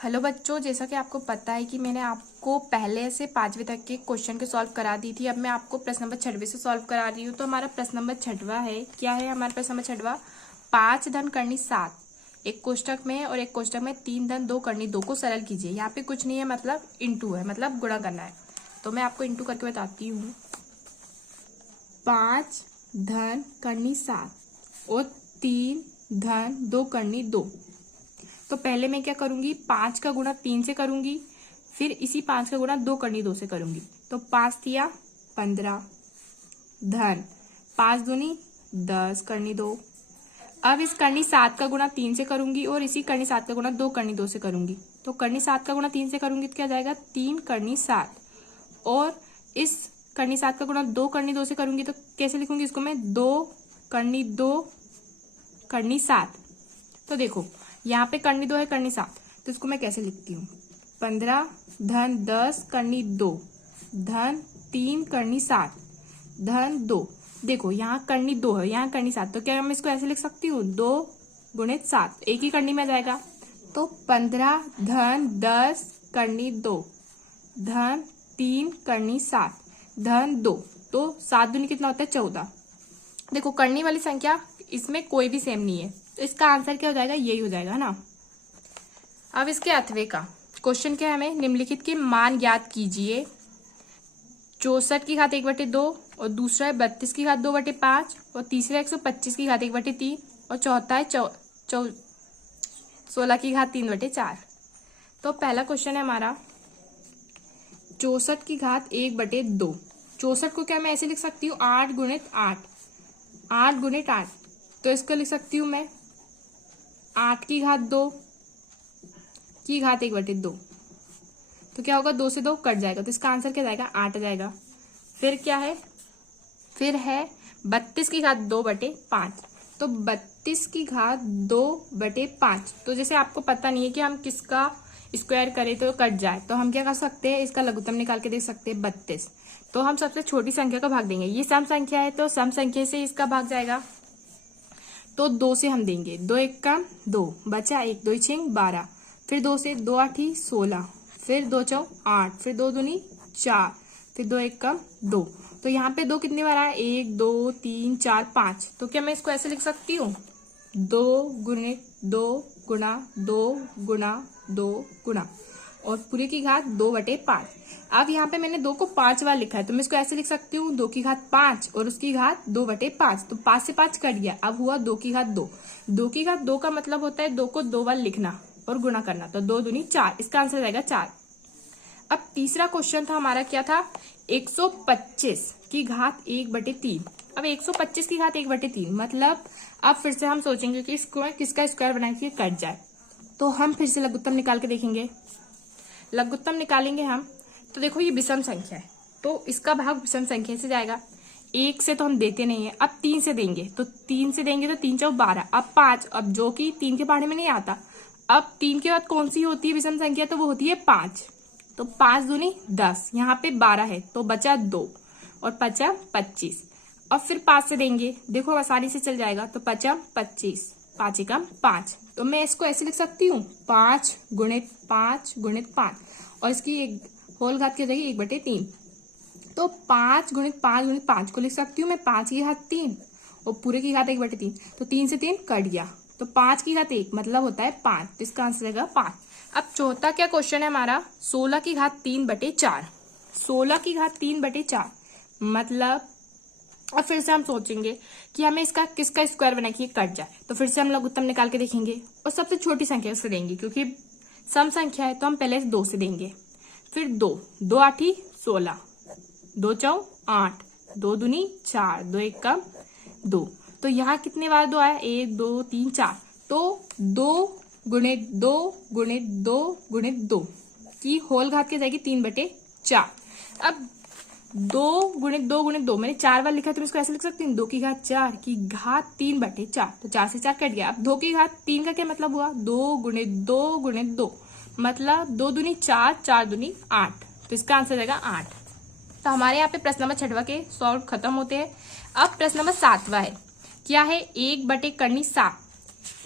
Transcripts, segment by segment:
Hello बच्चों, जैसा कि आपको पता है कि मैंने आपको पहले से 5वीं तक के क्वेश्चन के सॉल्व करा दी थी। अब मैं आपको प्रश्न नंबर 6वें से सॉल्व करा रही हूँ। तो हमारा प्रश्न नंबर 6वां है। क्या है हमारा प्रश्न नंबर 6वां? 5 धन करनी 7 एक कोष्टक में और एक कोष्टक में 3 धन 2 करनी 2 को सरल कीजिए। यहाँ पे कुछ नहीं है, मतलब इंटू है, मतलब गुणा करना है। तो मैं आपको इंटू करके बताती हूँ। 5 धन करनी 7 और 3 धन 2 करनी 2। तो पहले मैं क्या करूंगी, 5 का गुणा 3 से करूंगी, फिर इसी 5 का गुणा 2 करनी 2 से करूंगी। तो 5 दिया 15 धन 5 दूनी 10 करनी 2। अब इस करनी 7 का गुणा 3 से करूंगी और इसी करनी 7 का गुणा 2 करनी 2 से करूंगी। तो करनी 7 का गुणा 3 से करूंगी तो क्या जाएगा, 3 करनी 7। और इस करनी 7 का गुणा 2 करनी 2 से करूंगी तो कैसे लिखूंगी इसको मैं, 2 करनी 2 करनी 7। तो देखो यहाँ पे करनी 2 है, करनी 7, तो इसको मैं कैसे लिखती हूँ, 15 धन 10 करनी 2 धन 3 करनी 7 धन 2। देखो यहाँ करनी 2 है, यहाँ करनी 7, तो क्या मैं इसको ऐसे लिख सकती हूँ, 2 गुणित 7, एक ही करनी में जाएगा। तो 15 धन 10 करनी 2 धन 3 करनी 7 धन 2। तो 7 दूनी कितना होता है, 14। देखो करनी वाली संख्या इसमें कोई भी सेम नहीं है, तो इसका आंसर क्या हो जाएगा, यही हो जाएगा, है ना। अब इसके अथवे का क्वेश्चन क्या है, हमें निम्नलिखित के मान ज्ञात कीजिए। 64 की घात 1/2 और दूसरा है 32 की घात 2/5 और तीसरा 125 की घात 1/3 और चौथा है 16 की घात 3/4। तो पहला क्वेश्चन है हमारा 64 की घात 1/2। 64 को क्या मैं ऐसे लिख सकती हूँ, 8 गुणित 8, 8 गुणित 8। तो इसको लिख सकती हूँ मैं 8 की घात 2 की घात 1/2। तो क्या होगा, 2 से 2 कट जाएगा, तो इसका आंसर क्या जाएगा, 8 आ जाएगा। फिर क्या है, फिर है 32 की घात 2/5। तो 32 की घात 2/5, तो जैसे आपको पता नहीं है कि हम किसका स्क्वायर करें तो कट जाए, तो हम क्या कर सकते हैं, इसका लघुत्तम निकाल के देख सकते हैं 32। तो हम सबसे छोटी संख्या का भाग देंगे, ये सम संख्या है तो सम संख्या से इसका भाग जाएगा। तो 2 से हम देंगे, 2 1 का 2 बचा 1, 2 6 12, फिर 2 से 2 8 16, फिर 2 4 8, फिर 2 दूनी 4, फिर 2 1 का 2। तो यहाँ पे 2 कितनी बार आया, 1 2 3 4 5। तो क्या मैं इसको ऐसे लिख सकती हूँ, 2 गुणित 2 गुणा 2 गुणा 2 गुणा और पूरे की घात 2/5। अब यहाँ पे मैंने 2 को 5 बार लिखा है, तो मैं इसको ऐसे लिख सकती हूँ, 2 की घात 5 और उसकी घात 2/5। तो 5 से 5 कट गया, अब हुआ 2 की घात 2। 2 की घात 2 का मतलब होता है 2 को 2 बार लिखना और गुणा करना, तो 2 दूनी 4, इसका आंसर जाएगा 4। अब तीसरा क्वेश्चन था हमारा, क्या था, 125 की घात 1/3। अब 125 की घात 1/3 मतलब अब फिर से हम सोचेंगे कि इसको किसका स्क्वायर बना के कट जाए। तो हम फिर से लघुत्तम निकाल के देखेंगे, लघुत्तम निकालेंगे हम। तो देखो ये विषम संख्या है, तो इसका भाग विषम संख्या से जाएगा। 1 से तो हम देते नहीं है, अब 3 से देंगे, तो 3 से देंगे तो 3 4 12, अब 5, अब जो कि 3 के पढ़ने में नहीं आता। अब 3 के बाद कौन सी होती है विषम संख्या, तो वो होती है 5। तो 5 दूनी 10, यहाँ पे 12 है तो बचा 2 और 5 25। अब फिर 5 से देंगे, देखो आसानी से चल जाएगा, तो 5 25, 5 एकम 5। तो मैं इसको ऐसे लिख सकती हूँ, 5 गुणित 5 गुणित 5 और इसकी एक होल घात क्या जाएगी, 1/3। तो 5 गुणित 5 गुणित 5 को लिख सकती हूँ मैं 5 की घात 3 और पूरे की घात 1/3। तो 3 से 3 कट गया, तो 5 की घात 1 मतलब होता है 5, तो इसका आंसर रहेगा 5। अब चौथा क्या क्वेश्चन है हमारा, 16 की घात 3/4। 16 की घात 3/4 मतलब अब फिर से हम सोचेंगे कि हमें इसका किसका स्क्वायर बना के कट जाए। तो फिर से हम लघुत्तम निकाल के देखेंगे और सबसे छोटी संख्या से देंगे, क्योंकि सम संख्या है तो हम पहले 2 से देंगे। फिर 2 2 8 16, 2 4 8, 2 दूनी 4, 2 1 का 2। तो यहाँ कितने बार 2 आया, 1 2 3 4। तो 2 गुणित 2 गुणित 2 गुणित 2 की होल घात क्या जाएगी, 3/4। अब 2 गुणित 2 गुणित 2 मैंने 4 बार लिखा है, तो मैं इसको ऐसे लिख सकती हूँ, 2 की घात 4 की घात 3/4। तो 4 से 4 कट गया। अब 2 की घात 3 का क्या मतलब हुआ, 2 गुणित 2 गुणित 2 मतलब 2 दूनी 4, 4 दूनी 8। तो इसका आंसर जाएगा 8। तो हमारे यहाँ पे प्रश्न नंबर 6वां के सॉल्व खत्म होते हैं। अब प्रश्न नंबर 7वां है, क्या है, 1/7।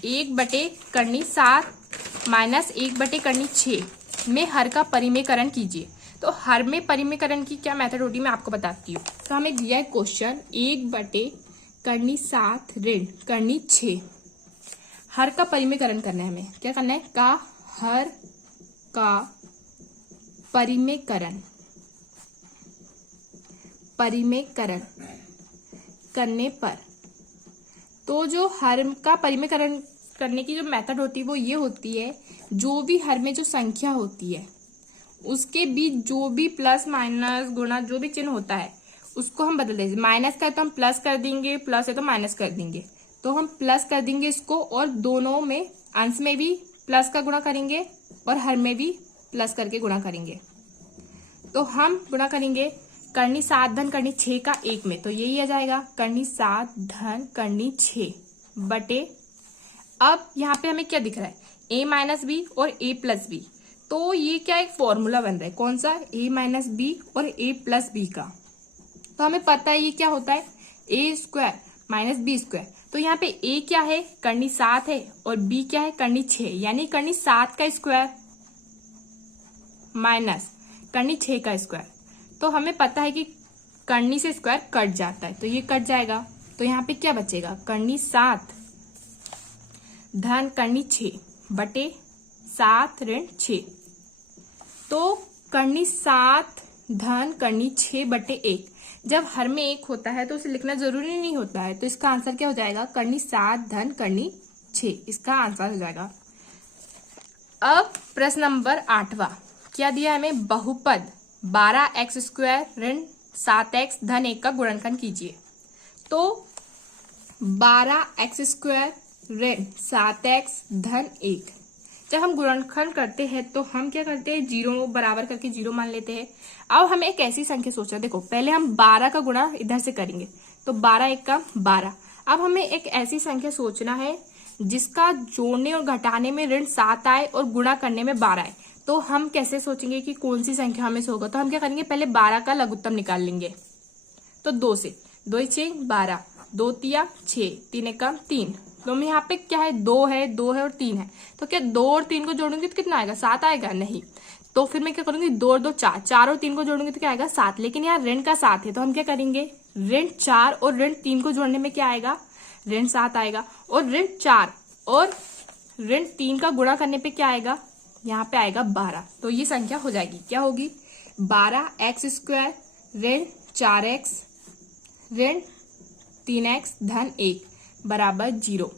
1/7 माइनस 1/6 में हर का परिमेयकरण कीजिए। तो हर में परिमेयकरण की क्या मेथड होती है मैं आपको बताती हूँ। तो हमें दिया है क्वेश्चन 1/7 ऋण करनी 6, हर का परिमेयकरण करना है। हमें क्या करना है, का हर का परिमेयकरण करने पर, तो जो हर का परिमेयकरण करने की जो मेथड होती है वो ये होती है, जो भी हर में जो संख्या होती है उसके बीच जो भी प्लस माइनस गुणा जो भी चिन्ह होता है उसको हम बदल देंगे। माइनस का है तो हम प्लस कर देंगे, प्लस है तो माइनस कर देंगे, तो हम प्लस कर देंगे इसको, और दोनों में अंश में भी प्लस का गुणा करेंगे और हर में भी प्लस करके गुणा करेंगे। तो हम गुणा करेंगे करनी 7 धन करनी 6 का 1 में, तो यही आ जाएगा करनी 7 धन करनी 6 बटे। अब यहाँ पे हमें क्या दिख रहा है, a माइनस बी और a प्लस बी, तो ये क्या एक फॉर्मूला बन रहा है, कौन सा, a माइनस बी और a प्लस बी का। तो हमें पता है ये क्या होता है, a square minus B square. तो यहाँ पे a क्या है, करनी 7 है, और b क्या है, करनी 6, यानी करनी 7 का स्क्वायर माइनस करनी 6 का स्क्वायर। तो हमें पता है कि करनी से स्क्वायर कट जाता है, तो ये कट जाएगा। तो यहाँ पे क्या बचेगा, करनी 7 धन करनी 6 बटे 7 ऋण 6। तो करनी 7 धन करनी 6 बटे 1, जब हर में 1 होता है तो उसे लिखना जरूरी नहीं होता है, तो इसका आंसर क्या हो जाएगा, करनी 7 धन करनी 6, इसका आंसर हो जाएगा। अब प्रश्न नंबर 8वां क्या दिया है हमें, बहुपद 12x² ऋण 7x धन 1 का गुणनखंड कीजिए। तो 12x² ऋण 7x धन 1, जब हम गुणनखंड करते हैं तो हम क्या करते हैं, जीरो बराबर करके जीरो मान लेते हैं। अब हमें एक ऐसी संख्या सोचना, देखो पहले हम 12 का गुणा इधर से करेंगे, तो 12 1 का 12। अब हमें एक ऐसी संख्या सोचना है जिसका जोड़ने और घटाने में ऋण 7 आए और गुणा करने में 12 आए। तो हम कैसे सोचेंगे कि कौन सी संख्या हमें से होगा, तो हम क्या करेंगे, पहले 12 का लघुत्तम निकाल लेंगे। तो 2 से 2 6 12, 2 तिया 6, 3 1 3। तो में यहाँ पे क्या है, 2 है और 3 है, तो क्या 2 और 3 को जोड़ूंगी तो कितना आएगा, 7 आएगा, नहीं। तो फिर मैं क्या करूंगी, 2 और 2 4, 4 और 3 को जोड़ूंगी तो क्या आएगा, 7। लेकिन यहाँ ऋण का 7 है, तो हम क्या करेंगे, ऋण 4 और ऋण 3 को जोड़ने में क्या आएगा, ऋण 7 आएगा, और ऋण 4 और ऋण 3 का गुणा करने पे क्या आएगा, यहाँ पे आएगा 12। तो ये संख्या हो जाएगी, क्या होगी, 12x² ऋण 4x ऋण 3x धन 1 बराबर 0।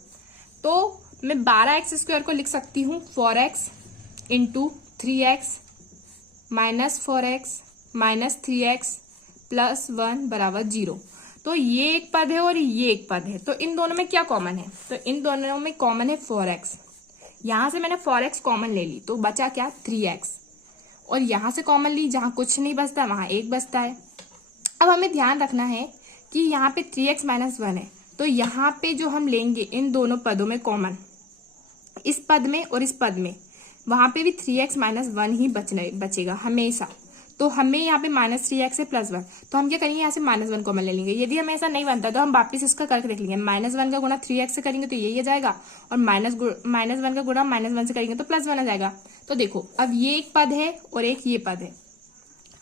तो मैं 12x² को लिख सकती हूँ 4x into 3x minus 4x minus 3x plus 1 बराबर 0। तो ये एक पद है और ये एक पद है, तो इन दोनों में क्या कॉमन है, तो इन दोनों में कॉमन है 4x। यहां से मैंने 4x कॉमन ले ली, तो बचा क्या, 3x। और यहां से कॉमन ली, जहां कुछ नहीं बचता वहां 1 बचता है। अब हमें ध्यान रखना है कि यहाँ पे 3x माइनस 1 है, तो यहाँ पे जो हम लेंगे इन दोनों पदों में कॉमन, इस पद में और इस पद में, वहां पे भी 3x माइनस 1 ही बचेगा हमेशा। तो हमें यहाँ पे -3x है प्लस 1, तो हम क्या करेंगे, यहाँ से -1 कॉमन ले लेंगे। यदि हमें ऐसा नहीं बनता तो हम वापस इसका करके देख लेंगे, -1 का गुणा 3x से करेंगे तो यही आ जाएगा, और -1 का गुणा -1 से करेंगे तो +1 आ जाएगा। तो देखो अब ये एक पद है और एक ये पद है,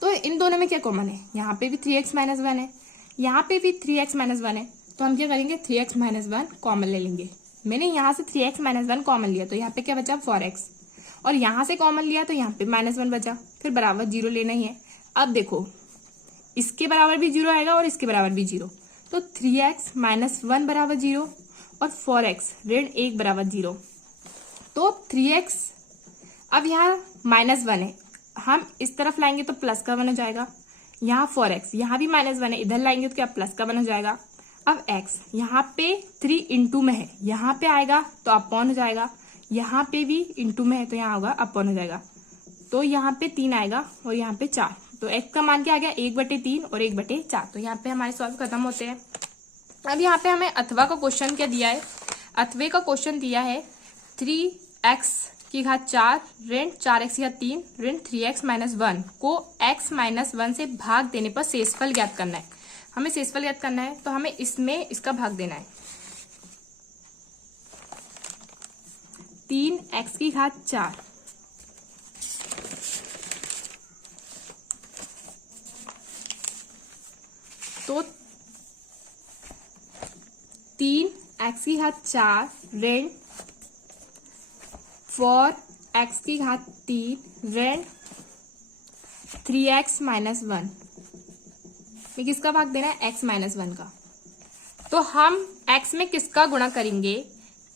तो इन दोनों में क्या कॉमन है, यहाँ पे भी 3x माइनस 1 है, यहाँ पे भी 3x माइनस 1 है, तो हम क्या करेंगे, 3x माइनस 1 कॉमन ले लेंगे। मैंने यहाँ से 3x माइनस 1 कॉमन लिया, तो यहाँ पे क्या बचा, 4x, और यहाँ से कॉमन लिया तो यहाँ पे -1 बचा, फिर बराबर 0 लेना ही है। अब देखो इसके बराबर भी 0 आएगा और इसके बराबर भी 0, तो 3x माइनस 1 बराबर 0 और 4x ऋण 1 बराबर 0। तो 3x, अब यहाँ -1 है, हम इस तरफ लाएंगे तो प्लस का 1 हो जाएगा। यहाँ 4x, यहाँ भी -1 है, इधर लाएंगे तो क्या प्लस का 1 हो जाएगा। अब x यहाँ पे 3 इंटू में है, यहाँ पे आएगा तो अपॉन हो जाएगा, यहाँ पे भी इंटू में है तो यहाँ होगा अपॉन हो जाएगा। तो यहाँ पे 3 आएगा और यहाँ पे 4, तो x का मान क्या आ गया, 1/3 और 1/4। तो यहाँ पे हमारे सवाल खत्म होते हैं। अब यहाँ पे हमें अथवा का क्वेश्चन क्या दिया है, अथवे का क्वेश्चन दिया है 3x⁴ ऋण 4x⁴ ऋण 3x माइनस 1 को x माइनस 1 से भाग देने पर शेषफल ज्ञात करना है। हमें शेषफल ज्ञात करना है, तो हमें इसमें इसका भाग देना है। 3x की घात 4, तो 3x की घात 4 ऋण 4x की घात 3 ऋण 3x माइनस 1 में किसका भाग देना है? x माइनस 1 का। तो हम x में किसका गुणा करेंगे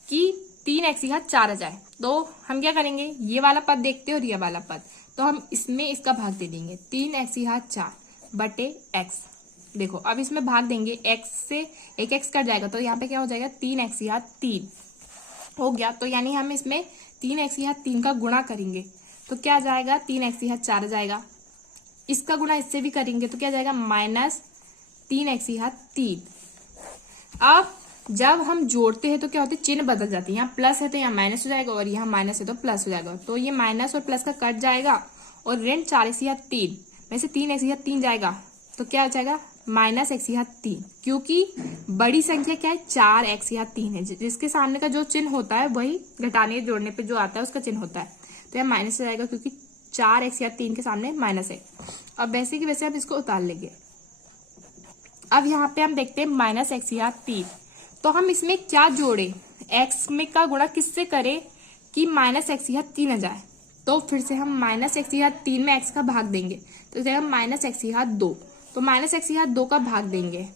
कि 3x की घात 4 आ जाए? तो हम क्या करेंगे, ये वाला पद देखते हो और ये वाला पद, तो हम इसमें इसका भाग दे देंगे 3x की घात 4 बटे x। देखो अब इसमें भाग देंगे, x से एक x कट जाएगा तो यहाँ पे क्या हो जाएगा 3x की घात 3 हो गया। तो यानी हम इसमें 3x की घात 3 का गुणा करेंगे तो क्या आ जाएगा, 3x की घात 4 आ जाएगा। इसका गुणा इससे भी करेंगे तो क्या जाएगा, माइनस 3x की घात 3। अब जब हम जोड़ते हैं तो क्या होता है, चिन्ह बदल जाती है। यहाँ प्लस है तो यहाँ माइनस हो जाएगा और यहाँ माइनस है तो प्लस हो जाएगा। तो ये माइनस और प्लस का कट जाएगा और ऋण 4x की घात 3 में से 3x की घात 3 जाएगा तो क्या हो जाएगा, माइनस x की घात 3, क्योंकि बड़ी संख्या क्या है, 4x की घात 3 है, जिसके सामने का जो चिन्ह होता है वही घटाने जोड़ने पे जो आता है उसका चिन्ह होता है। तो यह माइनस हो जाएगा क्योंकि 4x की घात 3 के सामने माइनस है। अब वैसे की वैसे हम इसको उतार लेंगे। अब यहाँ पे हम देखते हैं माइनस x की घात 3, तो हम इसमें क्या जोड़े, x में का गुणा किससे करें कि माइनस x की घात 3 आ जाए? तो फिर से हम माइनस x की घात 3 में x का भाग देंगे तो जाएगा माइनस x की घात 2। तो माइनस x की घात 2 का भाग देंगे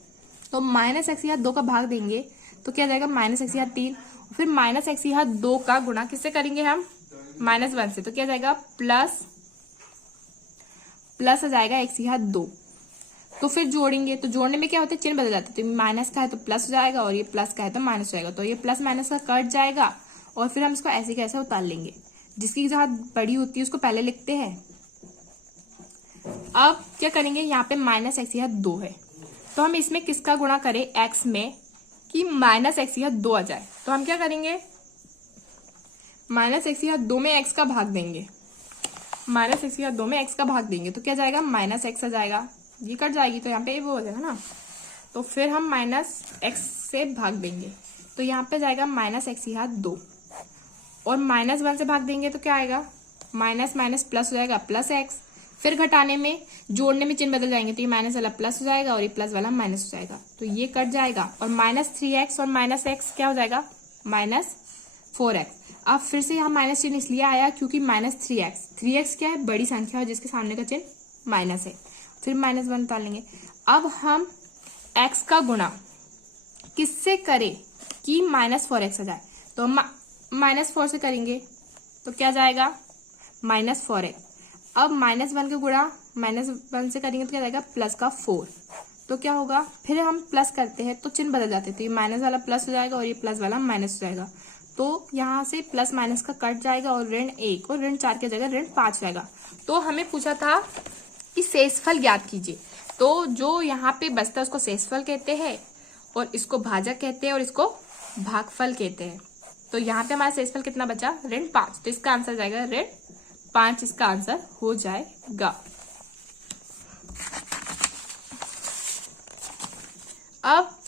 तो माइनस x की घात 2 का भाग देंगे तो क्या जाएगा, माइनस x की घात 3। फिर माइनस x की घात 2 का गुणा किससे करेंगे हम, माइनस 1 से, तो क्या जाएगा प्लस आ जाएगा x की घात 2। तो फिर जोड़ेंगे तो जोड़ने में क्या होता है, चिन्ह बदल जाता है। तो माइनस का है तो प्लस हो जाएगा और ये प्लस का है तो माइनस हो जाएगा। तो ये प्लस माइनस का कट जाएगा और फिर हम इसको ऐसे कैसे उतार लेंगे। जिसकी घात बड़ी होती है उसको पहले लिखते हैं। अब क्या करेंगे, यहाँ पे माइनस x की घात 2 है तो हम इसमें किसका गुणा करें, x में, कि माइनस x की घात 2 आ जाए। तो हम क्या करेंगे, माइनस x की घात 2 में x का भाग देंगे, माइनस x की घात 2 में x का भाग देंगे तो क्या जाएगा, माइनस x आ जाएगा। ये कट जाएगी तो यहाँ पे वो हो जाएगा ना। तो फिर हम माइनस x से भाग देंगे तो यहाँ पे जाएगा माइनस x की घात 2 और माइनस 1 से भाग देंगे तो क्या आएगा, माइनस माइनस प्लस हो जाएगा प्लस x। फिर घटाने में जोड़ने में चिन्ह बदल जाएंगे तो ये माइनस वाला प्लस हो जाएगा और ये प्लस वाला माइनस हो जाएगा। तो ये कट जाएगा और माइनस 3x और माइनस x क्या हो जाएगा, माइनस 4x। अब फिर से यहाँ माइनस चिन्ह इसलिए आया क्योंकि माइनस 3x क्या है, बड़ी संख्या है जिसके सामने का चिन्ह माइनस है। फिर माइनस 1 उतार लेंगे। अब हम x का गुणा किससे करें कि माइनस 4x आ जाए? तो माइनस 4 से करेंगे तो क्या जाएगा, माइनस 4x। अब माइनस 1 का गुणा माइनस 1 से करेंगे तो क्या जाएगा, प्लस का 4। तो क्या होगा, फिर हम प्लस करते हैं तो चिन्ह बदल जाते हैं। तो ये माइनस वाला प्लस हो जाएगा और ये प्लस वाला माइनस हो जाएगा। तो यहाँ से प्लस माइनस का कट जाएगा और ऋण 1 और ऋण 4 की जगह ऋण 5 जाएगा। तो हमें पूछा था कि शेषफल ज्ञात कीजिए, तो जो यहाँ पे बचता है उसको शेषफल कहते हैं और इसको भाजक कहते हैं और इसको भागफल कहते हैं। तो यहाँ पे हमारा शेषफल कितना बचा, ऋण 5। तो इसका आंसर जाएगा ऋण 5, इसका आंसर हो जाएगा। अब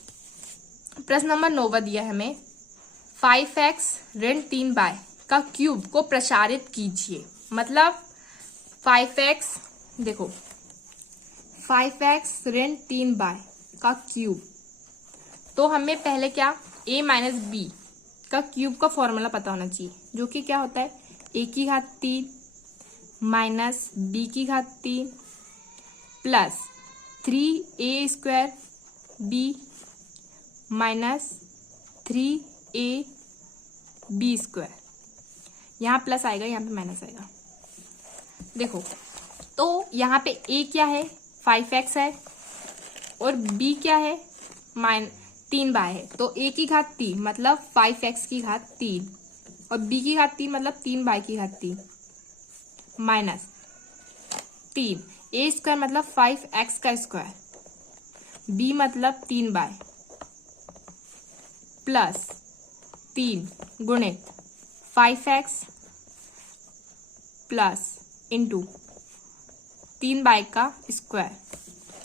प्रश्न नंबर 9 दिया है हमें, 5x ऋण 3y का क्यूब को प्रसारित कीजिए। मतलब 5x, देखो 5x ऋण 3y का क्यूब, तो हमें पहले क्या, a माइनस बी का क्यूब का फॉर्मूला पता होना चाहिए, जो कि क्या होता है, a की घात 3 माइनस b की घात 3 plus 3a square b minus 3ab square. यहाँ प्लस आएगा, यहाँ पे माइनस आएगा। देखो तो यहाँ पे a क्या है, 5x है और b क्या है, 3y है। तो a की घात 3 मतलब 5x की घात 3 और b की घात 3 मतलब 3y की घात 3 माइनस 3, a स्क्वायर मतलब 5x का स्क्वायर, b मतलब 3y प्लस 3 गुणित 5x प्लस इंटू 3y का स्क्वायर।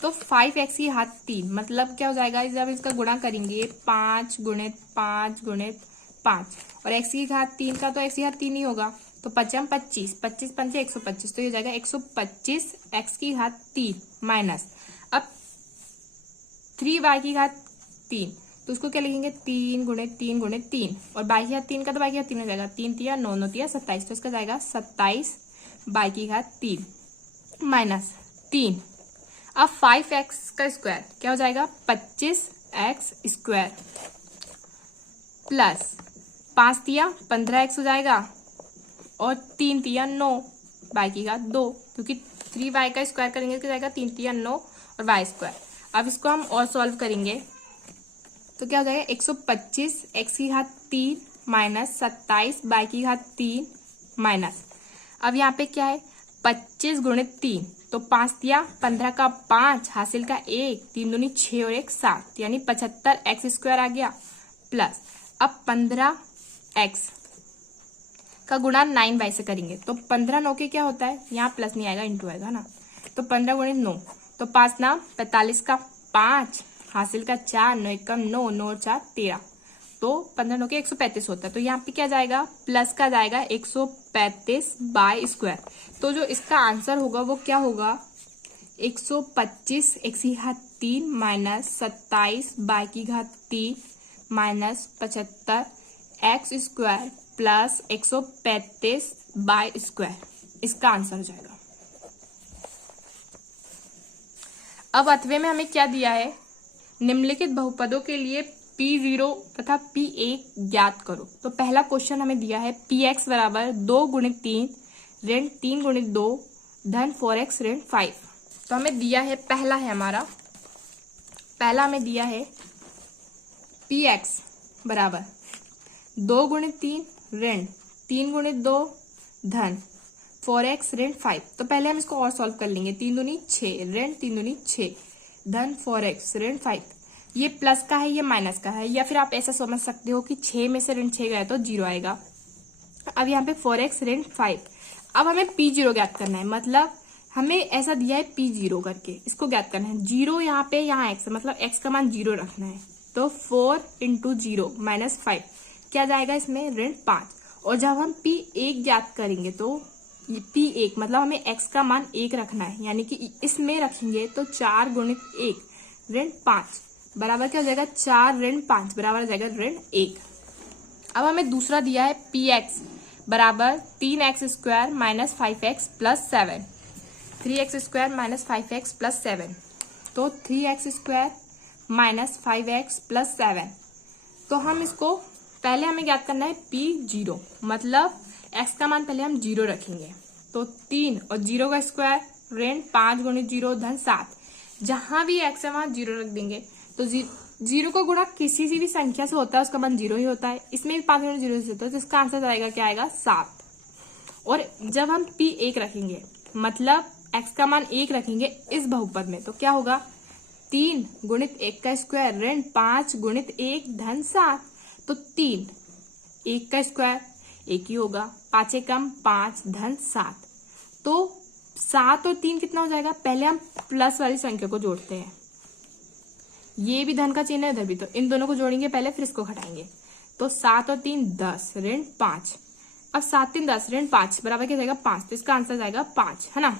तो 5x की घात 3 मतलब क्या हो जाएगा, जब इसका गुणा करेंगे 5 गुणित 5 गुणित 5 और x की घात 3 का तो x की घात 3 ही होगा, तो 5 25, 25 पंचे 125, तो ये हो जाएगा 125 x की घात 3 माइनस, अब 3y की घात 3, तो उसको क्या लिखेंगे 3 गुणित 3 गुणित 3, और y की घात 3 का तो y की घात 3 हो जाएगा, 3 तिया 9 9 तिया 27, तो इसका जाएगा 27 y की घात 3 माइनस 3। अब 5x का स्क्वायर क्या हो जाएगा 25x स्क्वायर प्लस 5 तिया 15x हो जाएगा, और 3 तिया 9 y की घात 2, क्योंकि 3y का स्क्वायर करेंगे तो जाएगा 3 तिया 9 और y स्क्वायर। अब इसको हम और सॉल्व करेंगे तो क्या हो जाएगा 125 x की घात 3 माइनस 27 y की घात 3 माइनस, अब यहाँ पे क्या है 25 गुणित 3, तो 5 तिया 15 का 5 हासिल का 1, 3 दूनी 6 और 1 7, यानी 75x स्क्वायर आ गया, प्लस अब 15x का गुणा 9y से करेंगे, तो 15 9 के क्या होता है, यहाँ प्लस नहीं आएगा इंटू आएगा ना, तो 15 गुणित 9, तो 5 ना 45 का 5 हासिल का 4, 9 एकम 9, 9 और 4 13, तो 15 9 के 135 होता है, तो यहाँ पे क्या जाएगा प्लस का जाएगा 135 बाय स्क्वायर, तो जो इसका आंसर होगा वो क्या होगा 125 x की घात 3 माइनस 27 बाय की घात 3 minus 75 x square plus 135 bye square, इसका आंसर हो जाएगा। अब अथवे में हमें क्या दिया है, निम्नलिखित बहुपदों के लिए P0 तथा P1 ज्ञात करो। तो पहला क्वेश्चन हमें दिया है Px बराबर 2 गुणित 3 ऋण 3 गुणित 2 धन 4x ऋण 5। तो हमें दिया है पहला हमें दिया है Px बराबर 2 गुणित 3 ऋण 3 गुणित 2 धन 4x ऋण 5। तो पहले हम इसको और सॉल्व कर लेंगे, 3 दूनी 6 ऋण 3 दूनी 6 धन 4x ऋण 5, ये प्लस का है ये माइनस का है, या फिर आप ऐसा समझ सकते हो कि 6 में से ऋण 6 गए तो 0 आएगा। अब यहाँ पे 4x ऋण 5, अब हमें P0 ज्ञात करना है, मतलब हमें ऐसा दिया है P0 करके, इसको ज्ञात करना है। 0 यहाँ पे यहाँ x मतलब x का मान 0 रखना है, तो 4 इंटू 0 माइनस 5 क्या जाएगा इसमें ऋण 5, और जब हम P1 ज्ञात करेंगे तो P1 मतलब हमें x का मान 1 रखना है, यानी कि इसमें रखेंगे तो 4 गुणित 1 ऋण 5 बराबर क्या हो जाएगा 4 ऋण 5 बराबर हो जाएगा ऋण 1। अब हमें दूसरा दिया है Px बराबर 3x square minus 5x plus 7, 3x square minus 5x plus 7, तो 3x square minus 5x plus 7। तो हम इसको पहले हमें ज्ञात करना है P0, मतलब x का मान पहले हम 0 रखेंगे, तो 3 और 0 का स्क्वायर ऋण 5 गुणित 0 धन 7, जहां भी x है वहां 0 रख देंगे, तो 0 का गुणा किसी भी संख्या से होता है उसका मान 0 ही होता है, इसमें भी 5 गुणित 0 से होता है, तो इसका आंसर आएगा क्या आएगा 7। और जब हम P1 रखेंगे मतलब x का मान 1 रखेंगे इस बहुपद में, तो क्या होगा 3 गुणित 1 का स्क्वायर ऋण 5 गुणित 1 धन 7, तो 3 1 का स्क्वायर 1 ही होगा, 5 एकम 5 धन 7, तो 7 और 3 कितना हो जाएगा, पहले हम प्लस वाली संख्या को जोड़ते हैं, ये भी धन का चिन्ह है इधर भी, तो इन दोनों को जोड़ेंगे पहले फिर इसको घटाएंगे, तो 7 और 3 10 ऋण 5, अब 7 3 10 ऋण 5 बराबर क्या जाएगा 5, तो इसका आंसर जाएगा 5 है ना।